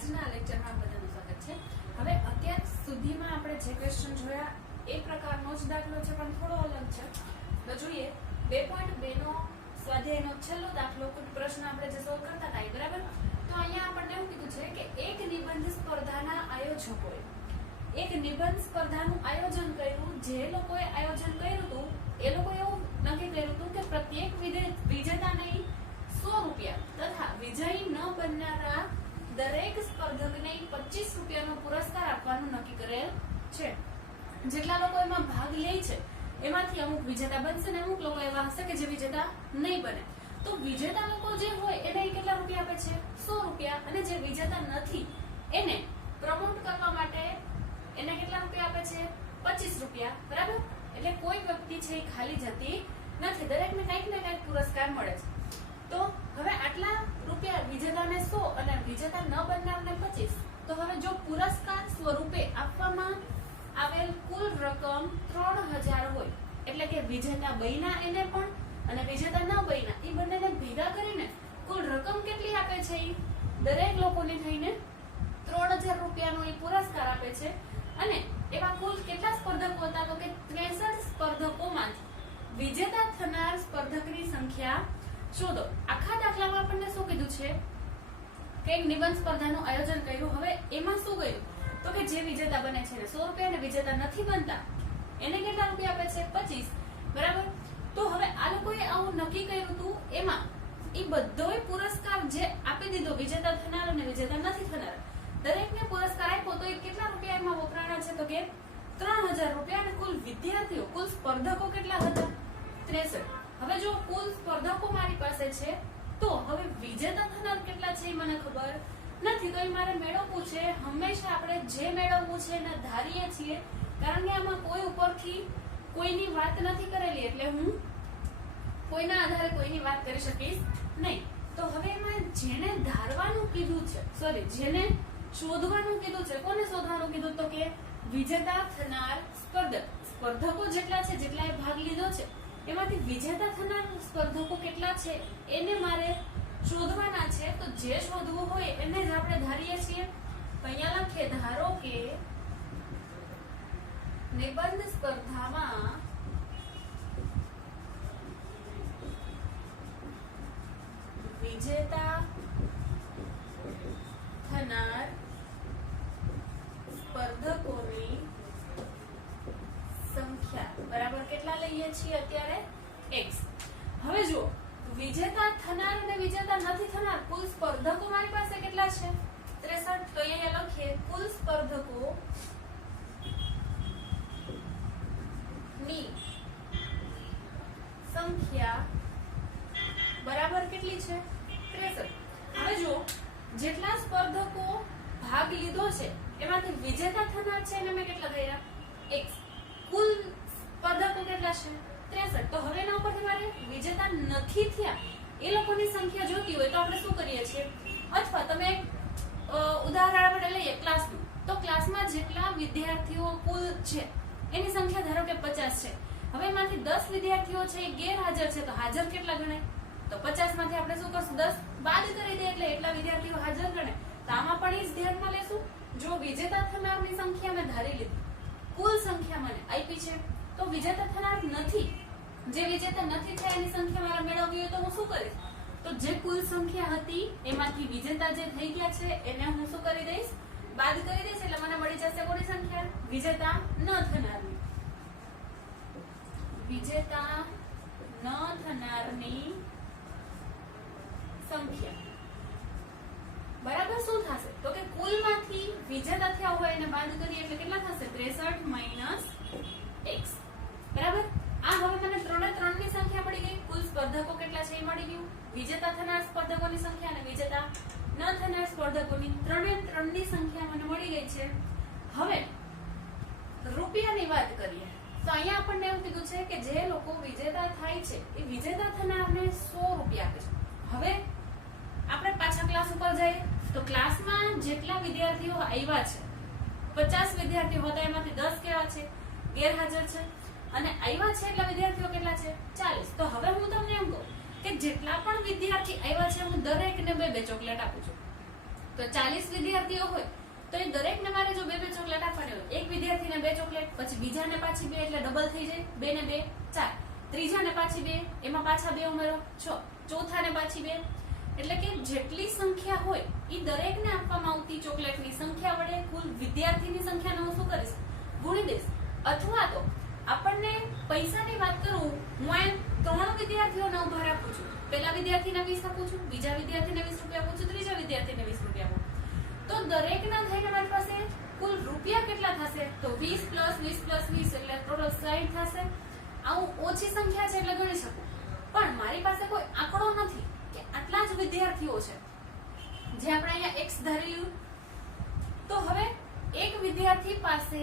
આજના લેક્ચરમાં બધાનું સ્વાગત છે। હવે અત્યાર સુધીમાં આપણે જે ક્વેશ્ચન જોયા એ પ્રકારનો જ દાખલો છે પણ થોડો અલગ છે। તો જોઈએ 2.2 નો સ્વાધ્યાયનો છેલ્લો દાખલો કોઈ પ્રશ્ન આપણે જે સોલ્વ કરતા હતા બરાબર। તો અહીંયા આપણને એવું કીધું છે કે એક નિબંધ સ્પર્ધાના આયોજકોએ એક નિબંધ સ્પર્ધાનું આયોજન કર્યું। જે લોકોએ આયોજન કર્યું હતું એ લોકોએ એવું નક્કી કર્યું હતું કે પ્રત્યેક વિજેતાને 100 રૂપિયા તથા વિજયી ન બનનારા દરેક સ્પર્ધકને 25 રૂપિયાનો પુરસ્કાર આપવાનું નક્કી કરેલ છે। જેટલા લોકો એમાં ભાગ લે છે એમાંથી અમુક વિજેતા બનશે ને અમુક લોકો એવા હશે કે જે વિજેતા નહીં બને। તો વિજેતા લોકો જે હોય એને કેટલા રૂપિયા આપે છે? 100 રૂપિયા। અને જે વિજેતા નથી એને પ્રમોટ કરવા માટે એને કેટલા રૂપિયા આપે છે? 25 રૂપિયા બરાબર। એટલે કોઈ વ્યક્તિ છે એ ખાલી જતી નથી, દરેકને કંઈક ને કંઈક પુરસ્કાર મળે છે। તો હવે આટલા રૂપિયા વિજેતાને 100 અને વિજેતા ન બનનારને 25। તો હવે જો પુરસ્કાર સ્વરૂપે આપવામાં આવેલ કુલ રકમ 3000 હોય એટલે કે વિજેતા બન્યા એને પણ અને વિજેતા ન બન્યા એ બંનેને ભેગા કરીને કુલ રકમ કેટલી આપે છે? દરેક લોકોને થઈને 3000 રૂપિયાનો એ પુરસ્કાર આપે છે। અને એવા કુલ કેટલા સ્પર્ધકો હતા? તો કે 63 સ્પર્ધકોમાંથી વિજેતા થનાર સ્પર્ધકની સંખ્યા શોધો। આખા દાખલામાં આપણને શું કીધું છે કે એક નિબંધ સ્પર્ધાનું આયોજન કર્યું। હવે એમાં શું કર્યું તો કે જે વિજેતા બને છે 100 રૂપિયા અને વિજેતા નથી બનતા એને કેટલા રૂપિયા આપે છે? 25 બરાબર। તો હવે આ લોકોએ આવું નક્કી કર્યું હતું એમાં એ બધોય પુરસ્કાર જે આપી દીધો વિજેતા થનાર અને વિજેતા નથી થનાર દરેકને પુરસ્કાર આપ્યો તો એ કેટલા રૂપિયા એમાં વપરાણા છે? તો કે 3000 રૂપિયા। અને કુલ વિદ્યાર્થીઓ કુલ સ્પર્ધકો કેટલા હતા? 63। હવે જો કુલ સ્પર્ધકો મારી પાસે છે તો હવે વિજેતા થનાર કેટલા છે એ મને ખબર નથી, તો એ મારે મેળવવું છે। હંમેશા આપણે જે મેળવવું છે એને ધારીએ છીએ કારણ કે આમાં કોઈ ઉપરથી કોઈની વાત નથી કરેલી એટલે હું કોઈના આધારે કોઈની વાત કરી શકીશ નહીં। તો હવે એમાં જેને ધારવાનું કીધું છે જેને શોધવાનું કીધું છે, કોને શોધવાનું કીધું? તો કે વિજેતા થનાર સ્પર્ધકો જેટલા છે જેટલાએ ભાગ લીધો છે એમાંથી વિજેતા થનાર સ્પર્ધકો કેટલા છે એને મારે શોધવાના છે। તો જે શોધવું હોય એને જ આપણે ધારીએ છીએ। અહીંયા લખીએ ધારો કે નિબંધ સ્પર્ધામાં વિજેતા થનાર સ્પર્ધકોની સંખ્યા બરાબર કેટલા લઈએ છીએ અત્યારે? x। હવે જો વિજેતા થનાર અને વિજેતા નથી થનાર કુલ સ્પર્ધકો મારી પાસે કેટલા છે? 63। તો અહીંયા લખીએ કુલ સ્પર્ધકો ની સંખ્યા બરાબર કેટલી છે? 63। હવે જો જેટલા સ્પર્ધકો ભાગ લીધો છે એમાંથી વિજેતા થનાર છે એને મેં કેટલા કર્યા? x। કુલ સ્પર્ધકો કેટલા છે? 63। તો હવે એના ઉપરથી મારે વિજેતા નથી થયા એ લોકોની સંખ્યા જોતી હોય તો આપણે શું કરીએ છીએ? અથવા તમે ઉદાહરણ આપણે લઈએ ક્લાસનું, તો ક્લાસમાં જેટલા વિદ્યાર્થીઓ કુલ છે એની સંખ્યા ધારો કે 50 છે। હવે એમાંથી 10 વિદ્યાર્થીઓ છે એ ગેરહાજર છે તો હાજર કેટલા ગણાય? તો 50 માંથી આપણે શું કરશું? 10 બાદ કરી દે એટલે એટલા વિદ્યાર્થીઓ હાજર ગણાય। તો આમાં પણ એ જ ધ્યાનમાં લેશું। જો વિજેતા થનારની સંખ્યા મેં ધારી લીધી, કુલ સંખ્યા મને આપી છે તો વિજેતા થનાર નથી, જે વિજેતા નથી થયા એની સંખ્યા મારે મેળવવી હોય તો હું શું કરીશ? તો જે કુલ સંખ્યા હતી એમાંથી વિજેતા જે થઈ ગયા છે એને હું શું કરી દઈશ? બાદ કરી દઈશ એટલે મને મળી જશે કોની સંખ્યા? વિજેતા ન થનારની। વિજેતા ન થનારની સંખ્યા બરાબર શું થશે? તો કે કુલમાંથી વિજેતા થયા હોય એને બાદ કરીએ એટલે કેટલા થશે? 63 - x બરાબર। આ હવે મને 3 ની સંખ્યા મળી ગઈ, કુલ સ્પર્ધકો કેટલા છે એ મળી ગયું, વિજેતા થનાર સ્પર્ધકોની સંખ્યા અને વિજેતા ન થનાર સ્પર્ધકોની 3 ની સંખ્યા મને મળી ગઈ છે। હવે રૂપિયાની વાત કરીએ તો અહીંયા આપણને એવું કીધું છે કે જે લોકો વિજેતા થાય છે એ વિજેતા થનારને 100 રૂપિયા આપે છે। હવે આપણે પાછા ક્લાસ ઉપર જઈએ તો ક્લાસમાં જેટલા વિદ્યાર્થીઓ આવ્યા છે 50 વિદ્યાર્થીઓ હતા એમાંથી 10 કેવા છે? ગેરહાજર છે। અને આવ્યા છે એટલા વિદ્યાર્થીઓ કેટલા છે? 40। તો હવે હું તમને એમ કહું કે જેટલા પણ વિદ્યાર્થી આવ્યા છે હું દરેકને 2 ચોકલેટ આપું છું। તો તો 40 વિદ્યાર્થીઓ હોય તો એ દરેકને મારે જો 2 ચોકલેટ આપવાની હોય, એક વિદ્યાર્થીને 2 ચોકલેટ, પછી બીજાને પાછી 2 એટલે ડબલ થઈ જાય, 2 ને 2 4, ત્રીજાને પાછી 2, એમાં પાછા 2 ઉમેરો 6, ચોથાને પાછી 2, એટલે કે જેટલી સંખ્યા હોય એ દરેકને આપવામાં આવતી ચોકલેટની સંખ્યા વડે કુલ વિદ્યાર્થીની સંખ્યાને હું શું કરીશ, ગુણી દઈશ. અથવા તો આપણને પૈસાની વાત કરું, હું અહીંયા 3 વિદ્યાર્થીઓને ઉભાર આપું છું, પહેલા વિદ્યાર્થીને 20 આપું છું, બીજા વિદ્યાર્થીને 20 રૂપિયા આપું છું, ત્રીજા વિદ્યાર્થીને 20 રૂપિયા આપું, તો દરેકના થઈને મારી પાસે કુલ રૂપિયા કેટલા થશે, તો 20 + 20 + 20 એટલે ટોટલ 60 થશે. આવું ઓછી સંખ્યા છે એટલે ગણી શકું, પણ મારી પાસે કોઈ આંકડો નથી કે આટલા જ વિદ્યાર્થીઓ છે, જે આપણે અહીંયા x ધારી લીધું. તો હવે એક વિદ્યાર્થી પાસે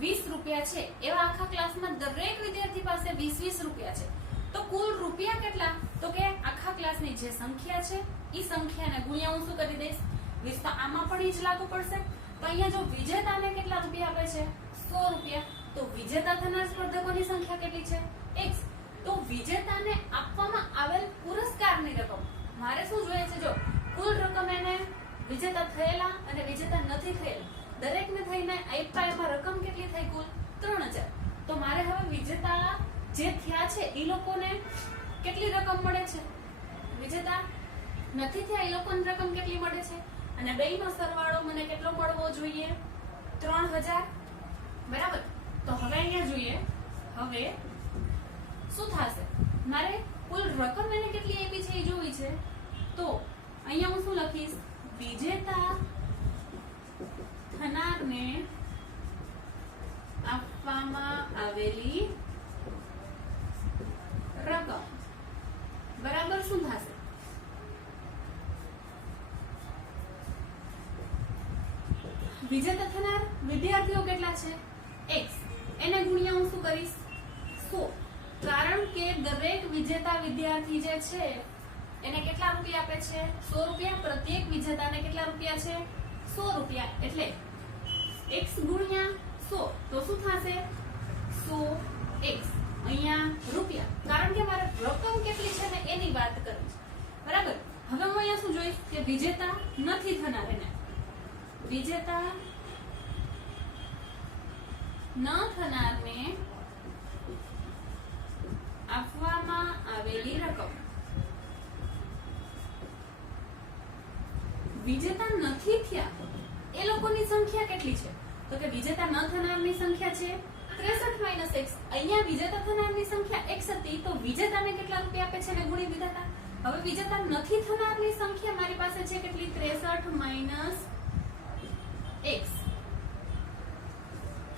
20 રૂપિયા છે, એવા આખા ક્લાસમાં દરેક વિદ્યાર્થી પાસે 20 રૂપિયા છે, તો કુલ રૂપિયા કેટલા, તો કે આખા ક્લાસની જે સંખ્યા છે એ સંખ્યાને ગુણ્યા હું શું કરી દઈશ, 20. તો આમાં પણ એ જ લાગુ પડશે. તો અહીંયા જો વિજેતાને કેટલા રૂપિયા આપે છે, 100 રૂપિયા, તો વિજેતા થનાર સ્પર્ધકોની સંખ્યા કેટલી છે, x. તો વિજેતાને આપવામાં આવેલ પુરસ્કારની રકમ મારે શું જોઈએ છે, જો કુલ રકમ એને વિજેતા થયેલા અને વિજેતા નથી થયેલા દરેકને થઈને આપ્યા, એમાં રકમ કેટલી થઈ, કુલ 3000. તો મારે હવે વિજેતા જે થયા છે એ લોકોને કેટલી રકમ મળે છે, વિજેતા નથી થયા એ લોકોને રકમ કેટલી મળે છે, અને બેયનો સરવાળો મને કેટલો મળવો જોઈએ, 3000. બરાબર. તો હવે અહીંયા જોઈએ, હવે શું થશે, મારે કુલ રકમ એને કેટલી આપી છે એ જોવી છે. તો અહીંયા હું શું લખીશ, વિજેતા થનારને આપવામાં આવેલી રકમ બરાબર શું થશે, વિજેતા થનાર વિદ્યાર્થીઓ કેટલા છે, x, એને ગુણ્યા હું શું કરીશ, 100. કારણ કે દરેક વિજેતા વિદ્યાર્થી જે છે એને કેટલા રૂપિયા આપે છે, 100 રૂપિયા. પ્રત્યેક વિજેતાને કેટલા રૂપિયા છે, 100 રૂપિયા. એટલે x ગુણ્યા 100 તો શું થશે, 100x. અહીંયા રૂપિયા, કારણ કે મારે રકમ કેટલી છે ને એની વાત કરવી છે. બરાબર. હવે હું અહીંયા શું જોઈશ કે વિજેતા નથી થનાર, એને વિજેતા ન થનારને આપવામાં આવેલી રકમ. વિજેતા નથી થયા એ લોકોની સંખ્યા કેટલી છે, તો કે વિજેતા ન થનારની સંખ્યા છે 63 - x. અહીંયા વિજેતા થનારની સંખ્યા x હતી, તો વિજેતાને કેટલા રૂપિયા આપે છે ને ગુણી દીધા હતા. હવે વિજેતા નથી થનારની સંખ્યા મારી પાસે છે કેટલી, 63 - x.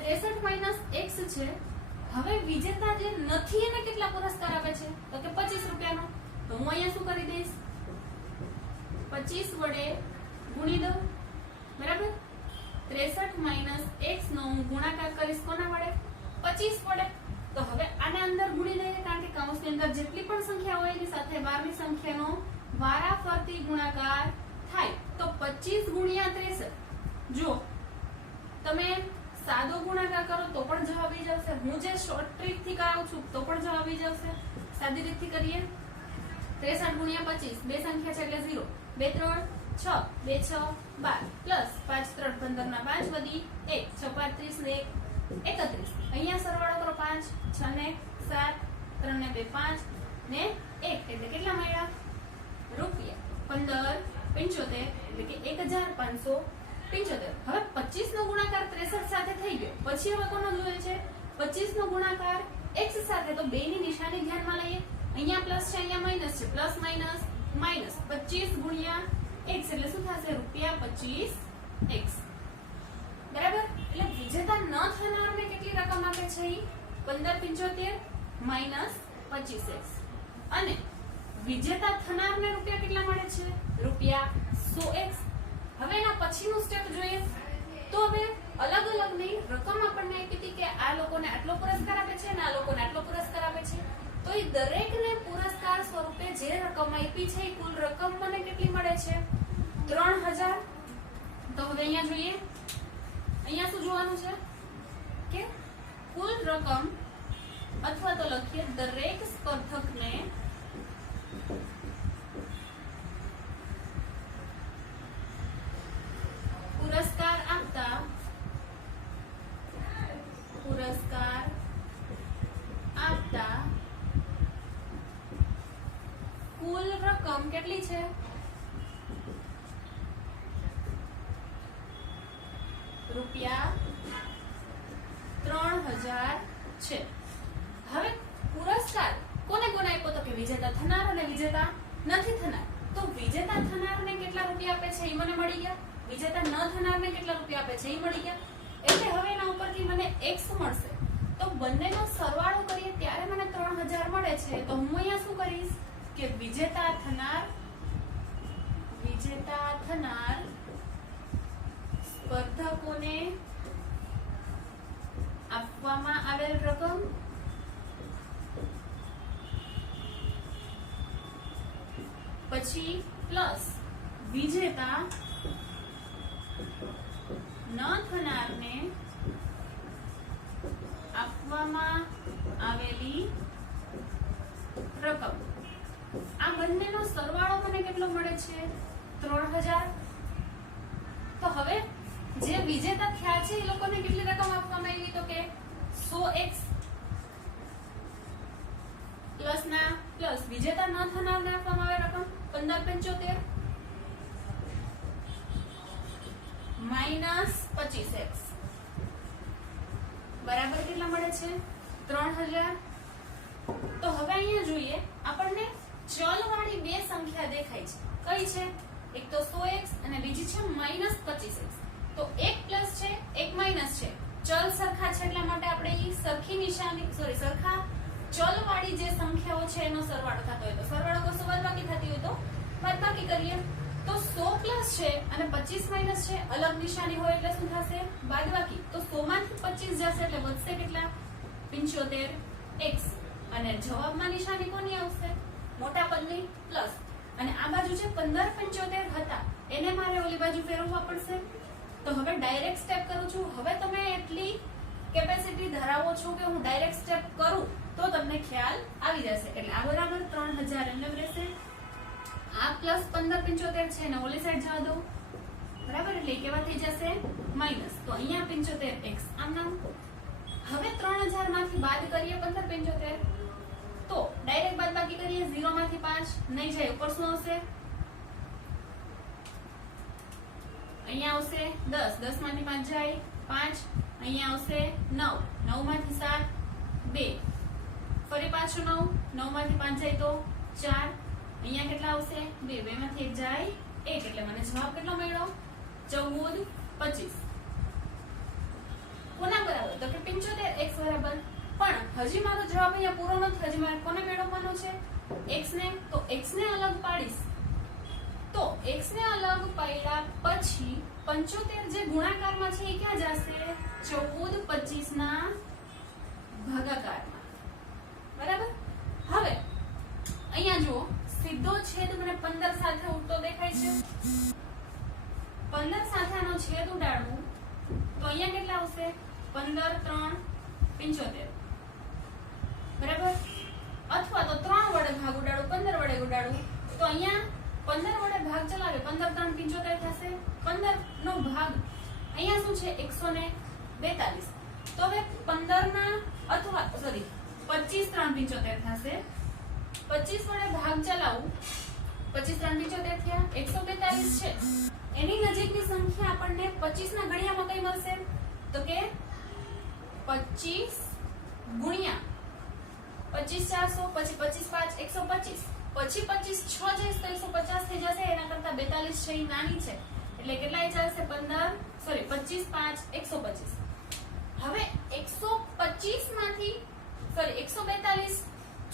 63 - x છે. હવે વિજેતા જે નથી એને કેટલા પુરસ્કાર આપે છે, તો કે 25 રૂપિયાનો. તો હું અહીંયા શું કરી દઈશ, 25 વડે ગુણી દઉં. બરાબર. 63 - x નો હું ગુણાકાર કરીશ કોના વડે, 25 વડે. તો હવે આને અંદર ગુણી દઈએ, કારણ કે કૌંસની અંદર જેટલી પણ સંખ્યા હોય એની સાથે 12 ની સંખ્યાનો વારાફરતી ગુણાકાર થાય. તો 25 ગુણ્યા 63. જો તમે સાદો ગુણાકાર કરો તો પણ જવાબ આવી જશે, હું જે શોર્ટ ટ્રીક થી કરાવું છું તો પણ જવાબ આવી જશે. સાદી રીતથી કરીએ, 63 ગુણ્યા 25, બે સંખ્યા છે એટલે 0, 2 3 6, 2 6 12 પ્લસ 5 3 15 ના 5 વધી 1, 6 5 30 ને 31. અહીંયા સરવાળો કરો, 5 6 ને 7, 3 ને 2 5 ને 1 એટલે કેટલા મળ્યા રૂપિયા, 15 75 એટલે કે 1575. હવે 25 નો ગુણાકાર 63 સાથે થઈ ગયો. પછી હવે કોનો જોઈએ છે, 25 નો ગુણાકાર x સાથે. તો બે ની નિશાની ધ્યાનમાં લઈએ, અહીંયા પ્લસ છે અહીંયા માઈનસ છે, પ્લસ માઈનસ માઈનસ 25 ગુણ્યા x એટલે શું થશે, રૂપિયા 25x. બરાબર. એટલે વિજેતા ન થનારને કેટલી રકમ આપે છે, 1575 માઈનસ 25x. અને વિજેતા થનારને રૂપિયા કેટલા મળે છે, રૂપિયા 100x. હવે એના પછીનું સ્ટેપ જોઈએ. તો હવે અલગ અલગ ની રકમ આપણને આપી હતી કે આ લોકોને આટલો પુરસ્કાર આપે છે અને આ લોકોને આટલો પુરસ્કાર આપે છે. તો એ દરેકને પુરસ્કાર સ્વરૂપે જે રકમ આપી છે એ કુલ રકમ મને કેટલી મળે છે, 3000. તો હવે અહીંયા જોઈએ, અહીંયા શું જોવાનું છે કે કુલ રકમ, અથવા તો લખીએ દરેક સ્પર્ધકને કુલ રકમ કેટલી છે? રૂપિયા 3000 છે. હવે પુરસ્કાર કોને કોને આપ્યો તો કે વિજેતા થનાર અને વિજેતા નથી થનાર. તો વિજેતા થનારને કેટલા રૂપિયા આપે છે એ મને મળી ગયા, વિજેતા ન થનારને કેટલા રૂપિયા આપે છે એ મળી ગયા. એટલે હવે એના ઉપરથી મને x મળશે. તો બંનેનો સરવાળો કરીએ ત્યારે મને 3000 મળે છે. તો હું અહીંયા શું કરીશ કે વિજેતા થનાર સ્પર્ધકોને આપવામાં આવેલ રકમ પછી પ્લસ વિજેતા ન થનારને આપવામાં આવેલી રકમ. આ બંનેનો સરવાળો મને કેટલો મળે છે? 3000. તો હવે જે વિજેતા થયા છે એ લોકોને કેટલી રકમ આપવામાં આવી તો કે 100x પ્લસ ના પ્લસ વિજેતા ન થનારને આપવામાં આવે રકમ 1575 માઈનસ 25x બરાબર કેટલા મળે છે? 3000. તો હવે અહીંયા જોઈએ આપણને ચલવાળી બે સંખ્યા દેખાય છે. કઈ છે? એક તો 100x અને બીજી છે -25x. તો એક પ્લસ છે એક માઈનસ છે. ચલ સરખા છે એટલા માટે આપણે ઈ સરખી નિશાની સરખા ચલવાળી જે સંખ્યાઓ છે એનો સરવાળો થતો હોય તો સરવાળો કરશો, બાદબાકી થતી હોય તો બાદબાકી કરીએ. તો 100 પ્લસ છે અને 25 માઈનસ છે, અલગ નિશાની હોય એટલે શું થશે? બાદબાકી. તો 100 માંથી 25 જશે એટલે વધશે કેટલા? 75x. અને જવાબમાં નિશાની કોની આવશે? મોટા પદની પ્લસ. અને આ બાજુ જે 1575 હતા એને મારે ઓલી બાજુ ફેરવવા પડશે. તો હવે ડાયરેક્ટ સ્ટેપ કરું છું. હવે તમે એટલી કેપેસિટી ધરાવો છો કે હું ડાયરેક્ટ સ્ટેપ કરું તો તમને ખ્યાલ આવી જશે. એટલે આ બરાબર 3000 એમને રહેશે. આ પ્લસ 1575 છે ને ઓલી સાઈડ જવા દો. બરાબર, એટલે કેવા થઈ જશે? માઈનસ. તો અહીંયા 75x આમ નામ. હવે 3000 માંથી બાદ કરીએ 1575 તો ડાયરેક્ટ બાદબાકી કરીએ. 0 માંથી 5 નહીં જાય, ઉપર શું આવશે? અહીંયા આવશે 10, 10 માંથી 5 જાય 5. અહીંયા આવશે 9, 9 માંથી 7 2. ફરી પાછું 9, 9 માંથી 5 જાય તો 4. અહીંયા કેટલા આવશે? 2, 2 માંથી 1 જાય 1. એટલે મને જવાબ કેટલો મળ્યો? 14, 25. કોના બરાબર? તો કે 75x બરાબર. પણ હજી મારો જવાબ અહીંયા પૂરો નથી. હજી મારે કોને મેળવવાનો છે? x ને. તો x ને અલગ પાડીશ. તો x ને અલગ પાડ્યા પછી 75 જે ગુણાકારમાં છે એ ક્યાં જશે? 14, 25 ના ભાગાકારમાં. બરાબર. હવે અહીંયા જુઓ, સીધો છેદ મને 15 સાથે ઉડતો દેખાય છે. 15 સાથે આનો છેદ ઉડાડવું તો અહીંયા કેટલા આવશે? 15, 3, 75. બરાબર. અથવા તો 3 વડે ભાગ ઉડાડું, 15 વડે ઉડાડું તો અહીંયા 15 વડે ભાગ ચલાવે 15, 3, 75 થશે. 15 નો ભાગ અહીંયા શું છે? 142. તો હવે 15 ના અથવા સોરી 25, 3, 75 થશે. 25 વડે ભાગ ચલાવું, 25, 3, 75 થયા 142 છે. એની નજીકની સંખ્યા આપણને 25 ના ઘડિયામાં કઈ મળશે? તો કે 25 ગુણ્યા 25 400 પછી 25 5 125 પછી 25 6 જઈશ તો 150 થઈ જશે. એના કરતા 42 છે એ નાની છે એટલે કેટલા ચાલશે? 25 5 125. હવે 125 માંથી સોરી 142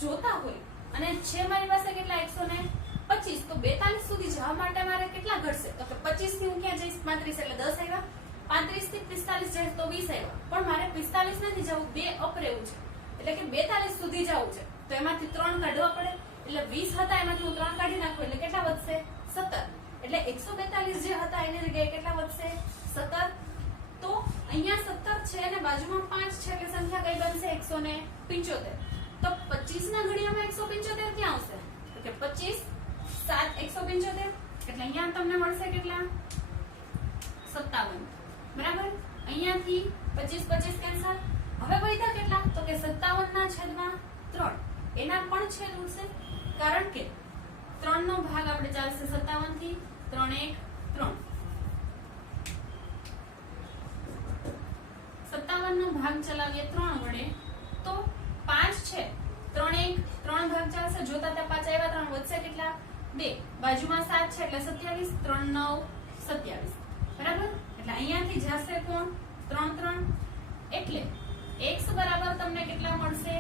જોતા હોય અને છે મારી પાસે કેટલા? 125. તો 42 સુધી જવા માટે મારે કેટલા ઘટશે? તો કે 25 થી હું ક્યાં જઈશ? 35 એટલે 10 આવ્યા. 35 થી 45 જઈશ તો 20 આવ્યા. પણ મારે 45 નથી જવું, 2 અપ રહેવું છે એટલે કે 42 સુધી જવું છે. તો એમાંથી 3 કાઢવા પડે એટલે 20 હતા એમાંથી હું 3 કાઢી નાખું એટલે કેટલા વધશે? 17. એટલે 142 જે હતા એની જગ્યાએ કેટલા વધશે? 17. તો અહીંયા 17 છે અને બાજુમાં 5 છે એટલે સંખ્યા કઈ બનશે? 175. તો 25 ના ઘડિયામાં 175 ક્યાં આવશે? તો કે 25 7 175 એટલે અહીંયા તમને મળશે કેટલા? 57. બરાબર. અહીંયાથી 25 25 કેન્સલ. હવે વધ્યા કેટલા? તો કે 57 ના છેદમાં 3. એના પણ છેદ ઉડશે કારણ કે 3 નો ભાગ આપણે ચાલશે 57 થી 3 1 3 57 નો ભાગ ચલાવીએ 3 વડે તો 5 છે 3 1 3 ભાગ ચાલશે જોતા ત્યાં 5 આવ્યા 3 વધશે કેટલા 2 બાજુમાં 7 છે એટલે 27 3 9 27 બરાબર એટલે અહીંયાથી જશે કોણ 3 3 એટલે x બરાબર તમને કેટલા મળશે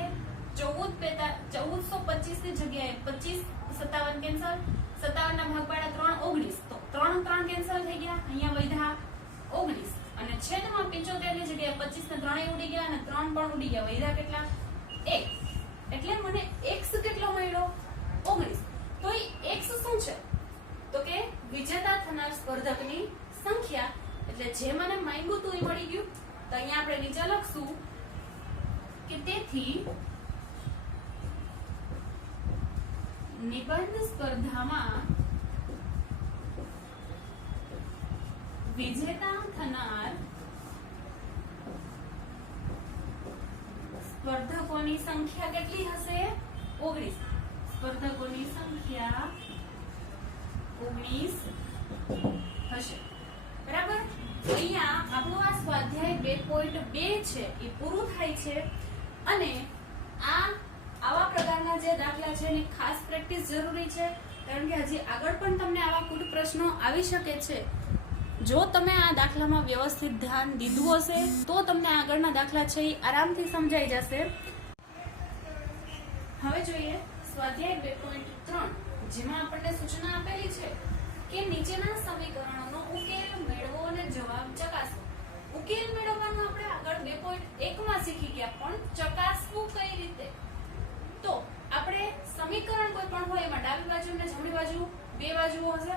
1425 ની જગ્યાએ 25 57 કેન્સલ 57 ના ભાગ પાડ્યા 3 19 તો 3 3 કેન્સલ થઈ ગયા અહીંયા વધ્યા 19 અને છેદમાં 75 ની જગ્યાએ 25 ને 3 ઉડી ગયા અને 3 પણ ઉડી ગયા વધ્યા કેટલા 1 એટલે મને x કેટલો મળ્યો 19 તો એ x શું છે તો કે વિજેતા થનાર સ્પર્ધકની સંખ્યા એટલે જે મને માંગ્યું તું એ મળી ગયું તો અહીંયા આપણે નીચે લખશું કે તેથી નિબંધ સ્પર્ધામાં વિજેતા થનાર સ્પર્ધકોની સંખ્યા કેટલી હશે 19 સ્પર્ધકોની સંખ્યા 19 હશે બરાબર અહીંયા આપણું આ સ્વાધ્યાય 2.2 છે એ પૂરું થાય છે અને આવા પ્રકારના જે દાખલા છે એની ખાસ પ્રેક્ટિસ જરૂરી છે કારણ કે હજી આગળ પણ તમને આવા કુલ પ્રશ્નો આવી શકે છે જો તમે આ દાખલામાં વ્યવસ્થિત ધ્યાન દીધું હશે તો તમને આગળના દાખલા છે એ આરામથી સમજાઈ જશે હવે જોઈએ સ્વાધ્યાય 2.3 જેમાં આપણને સૂચના આપેલી છે કે નીચેના સમીકરણોનો ઉકેલ મેળવો અને જવાબ ચકાસો ઉકેલ મેળવવાનું આપણે આગળ 2.1 માં શીખી ગયા પણ ચકાસવું કઈ રીતે તો આપણે સમીકરણ કોઈ પણ હોય એમાં ડાબી બાજુ અને જમણી બાજુ બે બાજુઓ હશે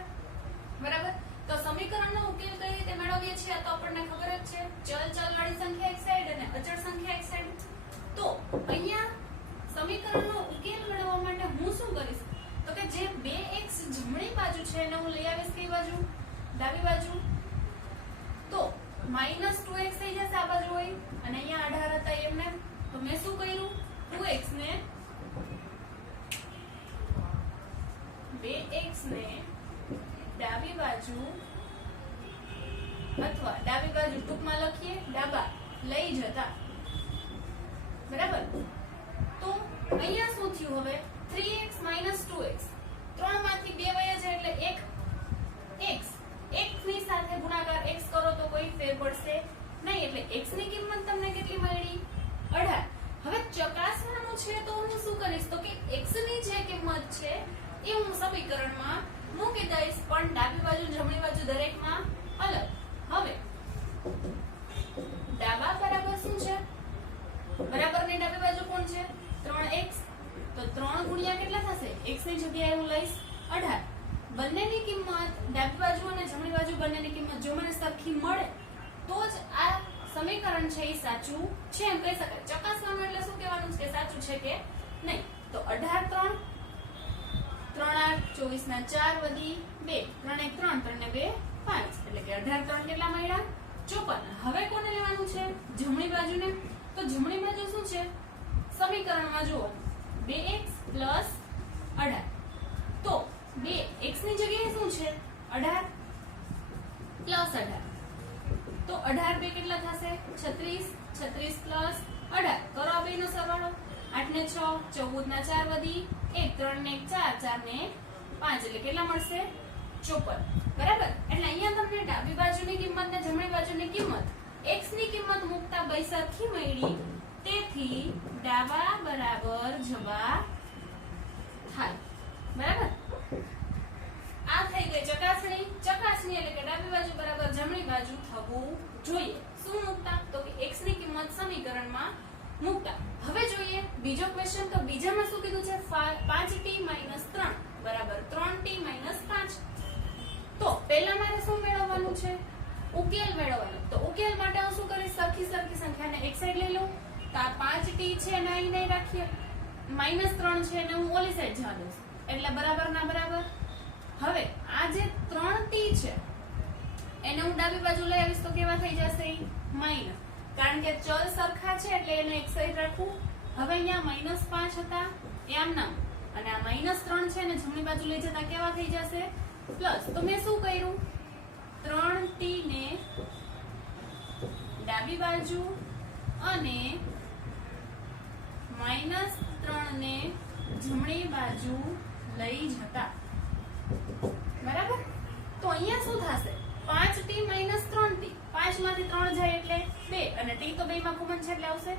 બરાબર તો સમીકરણનો ઉકેલ કઈ રીતે મેળવીએ છીએ તો આપણને ખબર જ છે ચલ વાળી સંખ્યા એક સાઈડ અને અચળ સંખ્યા એક સાઈડ તો અહીંયા સમીકરણનો ઉકેલ મેળવવા માટે હું શું કરીશ તો કે જે 2x જમણી બાજુ છે એને હું લઈ આવીશ કઈ બાજુ ડાબી બાજુ તો -2x થઈ જશે આ બાજુ હોય અને અહીંયા 18 હતા એમને તો મેં શું કર્યું 2x ને 2x ને ડાબી બાજુ અથવા ડાબી બાજુ ટૂંકમાં લખીએ ડાબા લઈ જતા બરાબર તો અહીંયા શું થયું હવે 3x - 2x 3 માંથી 2 વયા જાય એટલે 1 x x ની સાથે ગુણાકાર x કરો તો કોઈ ફેર પડશે નહીં એટલે x ની કિંમત તમને કેટલી મળી 18 હવે ચકાસવાનું છે તો હું શું કરીશ તો કે x ની જે કિંમત છે એ હું સમીકરણમાં મૂકી દઈશ પણ ડાબી બાજુ જમણી બાજુ દરેકમાં અલગ હવે ડાબા બરાબર શું છે બરાબર ની ડાબી બાજુ કોણ છે 3x તો 3 ગુણ્યા કેટલા થશે x ની જગ્યાએ હું લઈશ 18 બંનેની કિંમત ડાબી બાજુ અને જમણી બાજુ બંનેની કિંમત જો મને સરખી મળે તો જ આ સમીકરણ છે એ સાચું છે એમ કહી શકાય ચકાસવાનું એટલે શું કહેવાનું છે કે સાચું છે કે નહીં તો 18 3 3 8 24 ના 4 વધી 2 3 1 3 3 ને 2 5 એટલે કે 18 3 કેટલા મળ્યા 54 હવે કોને લેવાનું છે જમણી બાજુને તો જમણી બાજુ શું છે સમીકરણમાં જુઓ 2x + 18 તો 2x ની જગ્યાએ શું છે 18 + 18 તો 18 બે કેટલા થશે 36 36 + 18 કરો આ બેનો સરવાળો 8 ને 6 14 ના 4 વધી 1 3 ને 1 4 4 ને 5 એટલે કેટલા મળશે 54 બરાબર એટલે અહીંયા તમને ડાબી બાજુની કિંમત ને જમણી બાજુની કિંમત x ની કિંમત મુકતા બે સરખી મળી તેથી ડાબા બરાબર જવાબ થાય બરાબર આ થઈ ગઈ ચકાસણી એટલે કે ડાબી બાજુ બરાબર જમણી બાજુ થવું જોઈએ શું મુકતા તો કે x ની કિંમત સમીકરણમાં મુકતા હવે જોઈએ બીજો ક્વેશ્ચન તો બીજામાં શું કીધું છે 5t - 3 બરાબર 3t - 5 તો પહેલા મારે શું મેળવવાનું છે ઉકેલ મેળવવાનો તો ઉકેલ માટે હું શું કરીશ સરખી સંખ્યાને એક સાઈડ લઈ લઉં તો આ 5t છે ને અહીં નહીં રાખીએ -3 છે ને હું ઓલી સાઈડ જવા દઉં એટલે બરાબર ના બરાબર હવે આ જે 3t છે એને હું ડાબી બાજુ લઈ આવીશ તો કેવા થઈ જશે માઈનસ કારણ કે ચલ સરખા છે એટલે એને એક સાઈડ રાખું હવે અહીંયા -5 હતા એમ નામ અને આ -3 છે ને જમણી બાજુ લઈ જતા કેવા થઈ જશે પ્લસ. તો મેં શું કર્યું 3t ને ડાબી બાજુ અને -3 ને જમણી બાજુ લઈ જતા. બરાબર. તો અહીંયા શું થશે 5t - 3t. 5 માંથી 3 જાય એટલે 2 અને t તો બે માં કોમન છે એટલે આવશે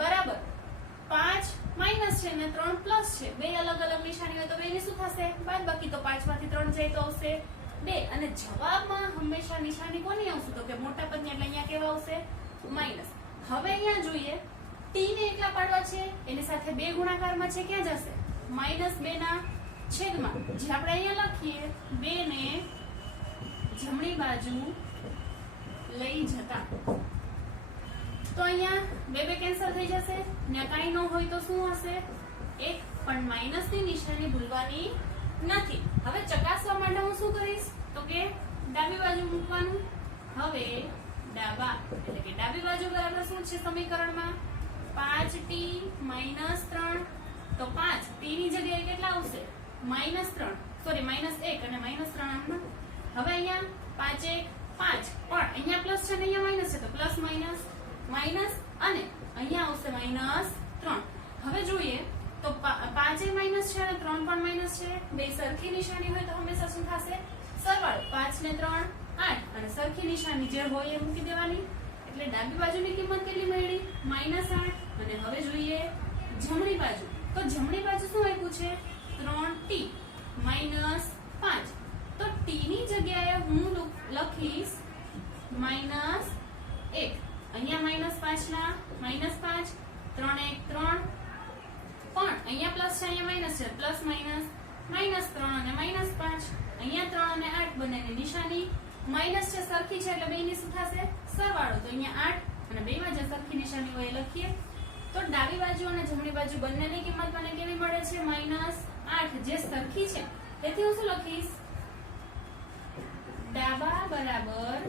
બરાબર. 5 માઈનસ છે ને 3 પ્લસ છે, બે અલગ અલગ નિશાની હોય તો બેની શું થશે બાદબાકી. તો 5 માંથી 3 જાય તો આવશે 2 અને જવાબમાં હંમેશા નિશાની કોની આવશે તો કે મોટા પદની એટલે અહીંયા કેવા આવશે માઈનસ. હવે અહીંયા જોઈએ t ને એકલા પાડવા છે એની સાથે 2 ગુણાકારમાં છે ક્યાં જશે -2 ના છેદમાં. જે આપણે અહીંયા લખીએ 2 ને જમણી બાજુ લઈ જતા. તો અહીંયા 2 કેન્સલ થઈ જશે ને કાંઈ ન હોય તો શું હશે 1 પણ માઈનસ ની નિશાની ભૂલવાની નથી. હવે ચકાસવા માટે હું શું કરીશ તો કે ડાબી બાજુ મૂકવાનું. હવે ડાબા એટલે કે ડાબી બાજુ બરાબર શું છે સમીકરણમાં 5t - 3. તો 5 t ની જગ્યાએ કેટલા આવશે -3 સોરી -1 અને -3 આમના. હવે અહીંયા 5 1 5 પણ અહીંયા પ્લસ છે ને અહીંયા માઈનસ છે તો પ્લસ માઈનસ અને અહીંયા આવશે -3. હવે જોઈએ તો 5 એ માઈનસ છે અને 3 પણ માઈનસ છે. બે સરખી નિશાની હોય તો હંમેશા શું થશે સરવાળો. 5 ને 3 8 અને સરખી નિશાની જે હોય એ મૂકી દેવાની. એટલે ડાબી બાજુની કિંમત કેટલી મળી -8. અને હવે જોઈએ જમણી બાજુ. તો જમણી બાજુ શું આપ્યું છે 3t - 5. તો t ની જગ્યાએ હું લખીશ -1. અહીંયા -5 ના -5 3 1 3 પણ અહીંયા પ્લસ છે અહીંયા માઈનસ છે પ્લસ માઈનસ -3 અને -5. અહીંયા 3 અને 8 બંનેની નિશાની માઈનસ છે સરખી છે એટલે બેની શું થશે સરવાળો. તો અહીંયા 8 અને બેમાં જે સરખી નિશાની હોય એ લખીએ. તો ડાબી બાજુ અને જમણી બાજુ બંનેની કિંમત મને કેવી મળે છે -8 જે સરખી છે. તેથી હું શું લખીશ ડાબા બરાબર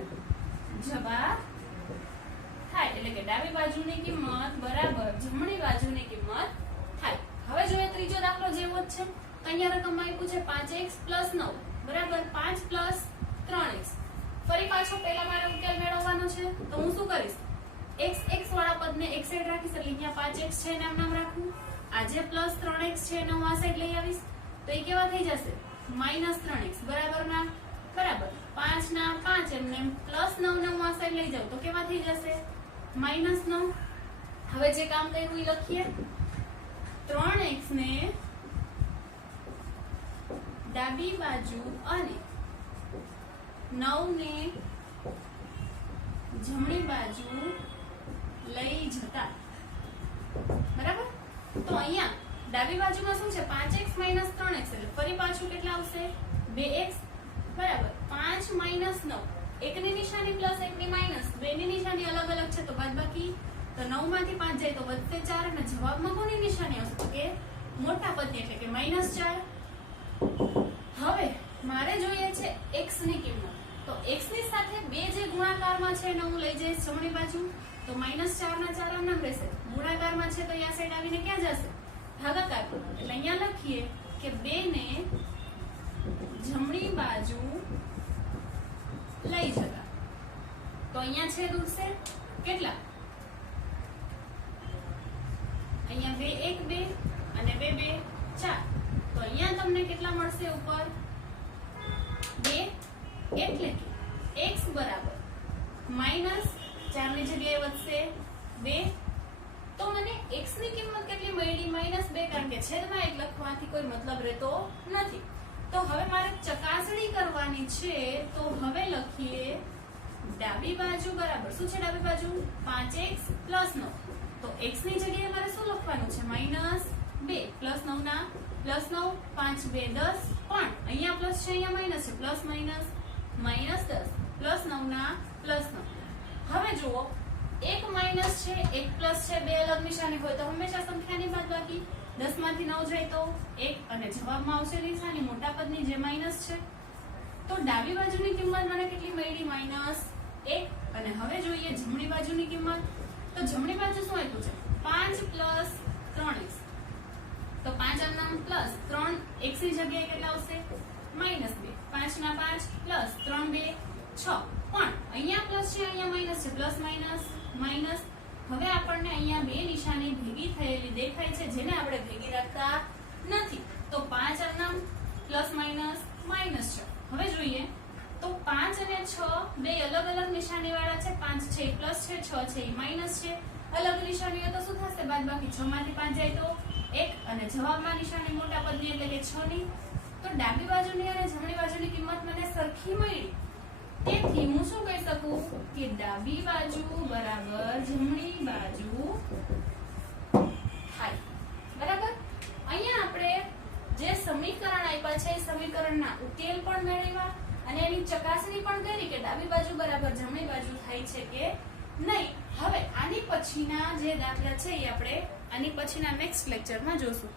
જબા થાય એટલે કે ડાબી બાજુની કિંમત બરાબર જમણી બાજુની કિંમત થાય. હવે જોઈએ ત્રીજો દાખલો જેવો જ છે. અહીંયા રકમ આપ્યું છે 5x + 9 બરાબર 5 + 3x. ફરી પાછો પહેલા મારે ઉકેલ મેળવવાનો છે તો હું શું કરીશ x વાળા પદને એક સાઈડ રાખીશ એટલે અહીંયા 5x છે ને આમ નામ રાખું. આ જે +3x છે એને હું આ સાઈડ લઈ આવીશ તો એ કેવા થઈ જશે -3x બરાબર ના બરાબર 5 ના 5 એમને +9 ને હું આ સાઈડ લઈ જાઉં તો કેવા થઈ જશે -9. હવે જે કામ કર્યું એ લખીએ 3x ને ડાબી બાજુ અને 9 ને જમણી બાજુ લઈ જતા. બરાબર. તો અહીંયા ડાબી બાજુમાં શું છે 5x - 3x એટલે ફરી પાછું કેટલા આવશે 2x બરાબર 5 - 9. એકની નિશાની પ્લસ એકની માઈનસ બેની નિશાની અલગ અલગ છે તો બાદબાકી. તો 9 માંથી 5 જાય તો વધશે 4 અને જવાબમાં કોની નિશાની આવશે તો કે મોટા પદની એટલે કે -4. હવે મારે જોઈએ છે x ની કિંમત. તો x ની સાથે બે જે ગુણાકારમાં છે એને હું લઈ જઈશ જમણી બાજુ. તો -4 ના 4 આમ નામ રહેશે. ગુણાકારમાં છે તો અહીંયા સાઈડ આવીને ક્યાં જશે ભાગાકાર. એટલે અહીંયા લખીએ કે 2 ને જમણી બાજુ લઈ જતા. તો અહીંયા છેદ ઉડશે કેટલા અહીંયા 2 1 2 અને 2 2 4. તો અહીંયા તમને કેટલા મળશે ઉપર 2 એટલે કે x બરાબર -4 ની જગ્યાએ વધશે 2. તો મને x ની કિંમત કેટલી મળી -2 કારણ કે છેદમાં 1 લખવાથી કોઈ મતલબ રહેતો નથી. તો હવે મારે ચકાસણી કરવાની છે તો હવે લખીએ ડાબી બાજુ બરાબર શું છે ડાબી બાજુ 5x + 9. તો x ની જગ્યાએ મારે શું લખવાનું છે -2 +9 ના +9 5 2 10 પણ અહીંયા પ્લસ છે અહીંયા માઈનસ છે પ્લસ માઈનસ -10 +9 ના +9. હવે જુઓ એક માઈનસ છે એક પ્લસ છે બે અલગ નિશાની હોય તો હંમેશા સંખ્યાની બાદબાકી. 10 માંથી 9 જાય તો 1 અને જવાબમાં આવશે નિશાની મોટા પદની જે માઈનસ છે. તો ડાબી બાજુની કિંમત મને કેટલી મળી -1. અને હવે જોઈએ જમણી બાજુની કિંમત. તો જમણી બાજુ શું આપ્યું છે 5 + 3x તો 5 અનનોન પ્લસ 3 x ની જગ્યાએ કેટલા આવશે -2 5 ના 5 પ્લસ 3 2 6 પણ અહીંયા પ્લસ છે અહીંયા માઈનસ છે પ્લસ માઈનસ માઈનસ હવે આપણને અહીંયા બે નિશાની ભેગી થયેલી દેખાય છે જેને આપણે ભેગી રાખતા નથી તો 5 અનનોન પ્લસ માઈનસ માઈનસ છે હવે જોઈએ તો 5 અને 6 બે અલગ અલગ નિશાની વાળા છે 5 છે પ્લસ છે 6 છે માઈનસ છે અલગ નિશાનીઓ તો શું થશે બાદબાકી 6 માંથી 5 જાય તો 1 અને જવાબમાં નિશાની મોટા પદની એટલે કે 6 ની તો ડાબી બાજુની અને જમણી બાજુની કિંમત મને સરખી મળી તેથી હું શું કહી શકું કે ડાબી બાજુ બરાબર જમણી બાજુ થાય બરાબર અહીંયા આપણે જે સમીકરણ આપ્યા છે એ સમીકરણના ઉકેલ પણ મેળવ્યા અને એની ચકાસણી પણ કરી કે ડાબી બાજુ બરાબર જમણી બાજુ થાય છે કે નહીં હવે આની પછીના જે દાખલા છે એ આપણે આની પછીના નેક્સ્ટ લેક્ચરમાં જોશું